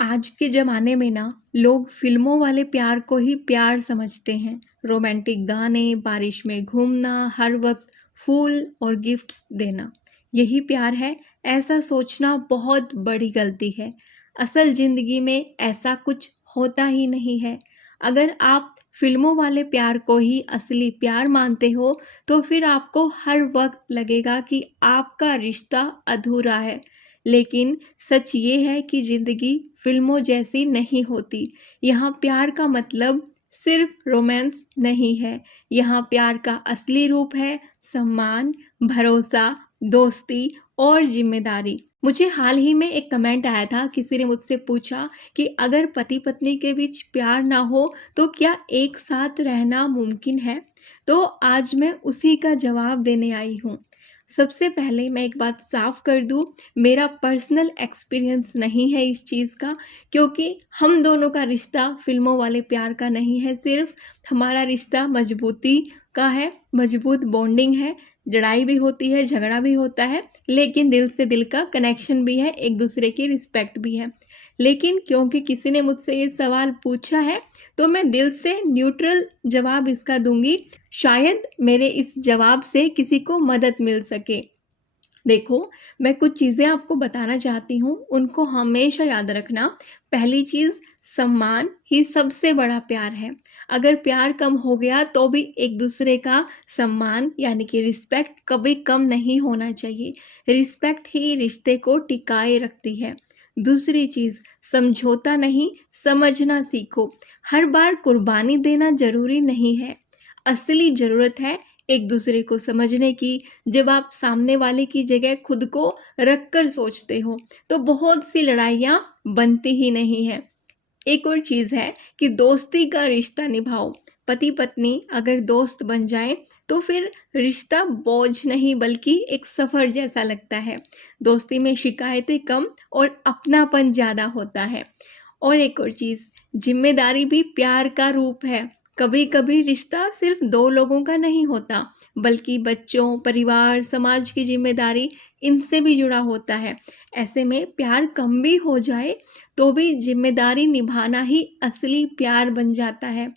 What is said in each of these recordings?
आज के ज़माने में ना लोग फ़िल्मों वाले प्यार को ही प्यार समझते हैं। रोमांटिक गाने, बारिश में घूमना, हर वक्त फूल और गिफ्ट्स देना, यही प्यार है। ऐसा सोचना बहुत बड़ी गलती है। असल ज़िंदगी में ऐसा कुछ होता ही नहीं है। अगर आप फ़िल्मों वाले प्यार को ही असली प्यार मानते हो, तो फिर आपको हर वक्त लगेगा कि आपका रिश्ता अधूरा है। लेकिन सच ये है कि ज़िंदगी फिल्मों जैसी नहीं होती। यहाँ प्यार का मतलब सिर्फ रोमांस नहीं है। यहाँ प्यार का असली रूप है सम्मान, भरोसा, दोस्ती और जिम्मेदारी। मुझे हाल ही में एक कमेंट आया था, किसी ने मुझसे पूछा कि अगर पति पत्नी के बीच प्यार ना हो तो क्या एक साथ रहना मुमकिन है। तो आज मैं उसी का जवाब देने आई हूँ। सबसे पहले मैं एक बात साफ कर दूँ, मेरा पर्सनल एक्सपीरियंस नहीं है इस चीज़ का, क्योंकि हम दोनों का रिश्ता फ़िल्मों वाले प्यार का नहीं है। सिर्फ हमारा रिश्ता मजबूती का है, मजबूत बॉन्डिंग है। लड़ाई भी होती है, झगड़ा भी होता है, लेकिन दिल से दिल का कनेक्शन भी है, एक दूसरे की रिस्पेक्ट भी है। लेकिन क्योंकि किसी ने मुझसे ये सवाल पूछा है, तो मैं दिल से न्यूट्रल जवाब इसका दूंगी। शायद मेरे इस जवाब से किसी को मदद मिल सके। देखो, मैं कुछ चीज़ें आपको बताना चाहती हूँ, उनको हमेशा याद रखना। पहली चीज़, सम्मान ही सबसे बड़ा प्यार है। अगर प्यार कम हो गया तो भी एक दूसरे का सम्मान यानी कि रिस्पेक्ट कभी कम नहीं होना चाहिए। रिस्पेक्ट ही रिश्ते को टिकाए रखती है। दूसरी चीज़, समझौता नहीं, समझना सीखो। हर बार कुर्बानी देना ज़रूरी नहीं है। असली ज़रूरत है एक दूसरे को समझने की। जब आप सामने वाले की जगह खुद को रख कर सोचते हो, तो बहुत सी लड़ाइयाँ बनती ही नहीं है। एक और चीज़ है कि दोस्ती का रिश्ता निभाओ। पति पत्नी अगर दोस्त बन जाए तो फिर रिश्ता बोझ नहीं बल्कि एक सफ़र जैसा लगता है। दोस्ती में शिकायतें कम और अपनापन ज़्यादा होता है। और एक और चीज़, जिम्मेदारी भी प्यार का रूप है। कभी कभी रिश्ता सिर्फ दो लोगों का नहीं होता, बल्कि बच्चों, परिवार, समाज की जिम्मेदारी, इनसे भी जुड़ा होता है। ऐसे में प्यार कम भी हो जाए तो भी जिम्मेदारी निभाना ही असली प्यार बन जाता है।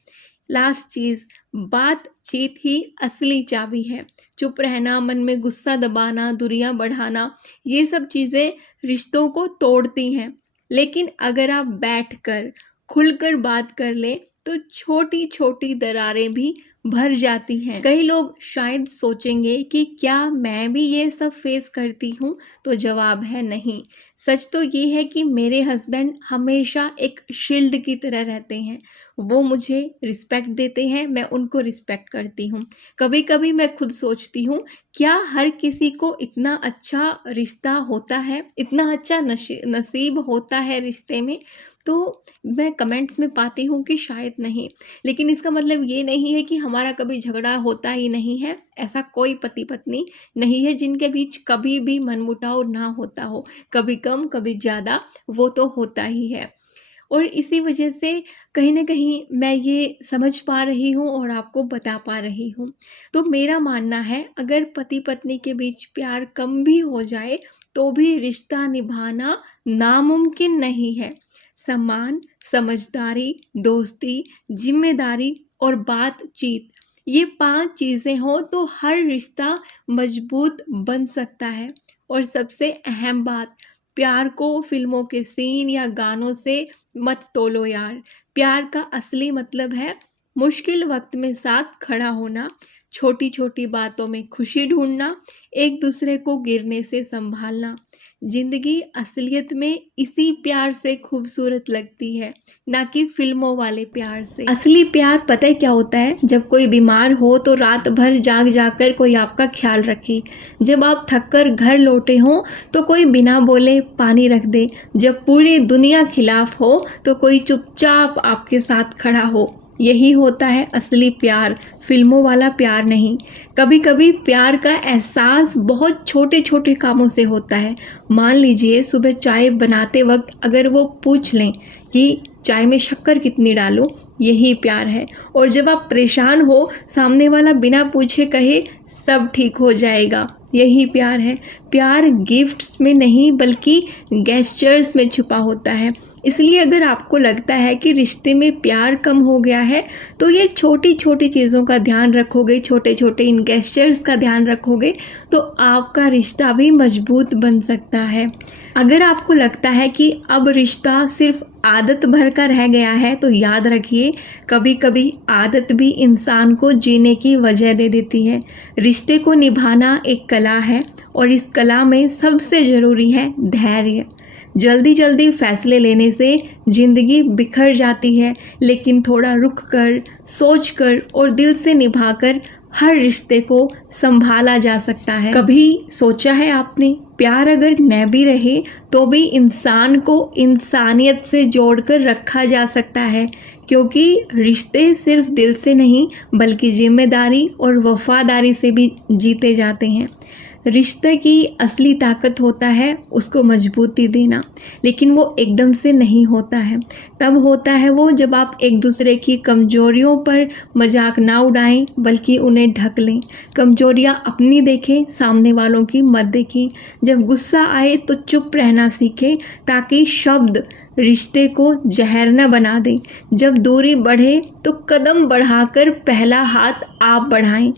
लास्ट चीज़, बातचीत ही असली चाबी है। चुप रहना, मन में गुस्सा दबाना, दूरियां बढ़ाना, ये सब चीज़ें रिश्तों को तोड़ती हैं। लेकिन अगर आप बैठकर खुलकर बात कर लें तो छोटी छोटी दरारें भी भर जाती हैं। कई लोग शायद सोचेंगे कि क्या मैं भी ये सब फेस करती हूँ, तो जवाब है नहीं। सच तो ये है कि मेरे हस्बैंड हमेशा एक शील्ड की तरह रहते हैं। वो मुझे रिस्पेक्ट देते हैं, मैं उनको रिस्पेक्ट करती हूँ। कभी कभी मैं खुद सोचती हूँ, क्या हर किसी को इतना अच्छा रिश्ता होता है, इतना अच्छा नसीब होता है रिश्ते में। तो मैं कमेंट्स में पाती हूँ कि शायद नहीं। लेकिन इसका मतलब ये नहीं है कि हमारा कभी झगड़ा होता ही नहीं है। ऐसा कोई पति पत्नी नहीं है जिनके बीच कभी भी मनमुटाव ना होता हो। कभी कम, कभी ज़्यादा, वो तो होता ही है। और इसी वजह से कहीं ना कहीं मैं ये समझ पा रही हूँ और आपको बता पा रही हूँ। तो मेरा मानना है, अगर पति पत्नी के बीच प्यार कम भी हो जाए तो भी रिश्ता निभाना नामुमकिन नहीं है। सम्मान, समझदारी, दोस्ती, जिम्मेदारी और बातचीत, ये 5 चीज़ें हो तो हर रिश्ता मजबूत बन सकता है। और सबसे अहम बात, प्यार को फिल्मों के सीन या गानों से मत तोलो यार। प्यार का असली मतलब है मुश्किल वक्त में साथ खड़ा होना, छोटी छोटी बातों में खुशी ढूंढना, एक दूसरे को गिरने से संभालना। जिंदगी असलियत में इसी प्यार से खूबसूरत लगती है, ना कि फिल्मों वाले प्यार से। असली प्यार पता है क्या होता है? जब कोई बीमार हो तो रात भर जाग जाकर कोई आपका ख्याल रखे। जब आप थक कर घर लौटे हो तो कोई बिना बोले पानी रख दे। जब पूरी दुनिया खिलाफ हो तो कोई चुपचाप आपके साथ खड़ा हो। यही होता है असली प्यार, फिल्मों वाला प्यार नहीं। कभी कभी प्यार का एहसास बहुत छोटे छोटे कामों से होता है। मान लीजिए सुबह चाय बनाते वक्त अगर वो पूछ लें कि चाय में शक्कर कितनी डालूं, यही प्यार है। और जब आप परेशान हो, सामने वाला बिना पूछे कहे सब ठीक हो जाएगा, यही प्यार है। प्यार गिफ्ट्स में नहीं बल्कि गेस्चर्स में छुपा होता है। इसलिए अगर आपको लगता है कि रिश्ते में प्यार कम हो गया है, तो ये छोटी छोटी चीज़ों का ध्यान रखोगे, छोटे छोटे इन गेस्चर्स का ध्यान रखोगे, तो आपका रिश्ता भी मजबूत बन सकता है। अगर आपको लगता है कि अब रिश्ता सिर्फ आदत भर का रह गया है, तो याद रखिए, कभी कभी आदत भी इंसान को जीने की वजह दे देती है। रिश्ते को निभाना एक कला है और इस कला में सबसे ज़रूरी है धैर्य। जल्दी जल्दी फैसले लेने से ज़िंदगी बिखर जाती है, लेकिन थोड़ा रुक कर, सोच कर और दिल से निभाकर हर रिश्ते को संभाला जा सकता है। कभी सोचा है आपने, प्यार अगर न भी रहे तो भी इंसान को इंसानियत से जोड़कर रखा जा सकता है, क्योंकि रिश्ते सिर्फ दिल से नहीं बल्कि जिम्मेदारी और वफादारी से भी जीते जाते हैं। रिश्ते की असली ताकत होता है उसको मजबूती देना, लेकिन वो एकदम से नहीं होता है। तब होता है वो जब आप एक दूसरे की कमजोरियों पर मजाक ना उड़ाएं बल्कि उन्हें ढक लें। कमजोरियां अपनी देखें, सामने वालों की मत देखें। जब गुस्सा आए तो चुप रहना सीखें, ताकि शब्द रिश्ते को जहर न बना दें। जब दूरी बढ़े तो कदम बढ़ाकर पहला हाथ आप बढ़ाएं।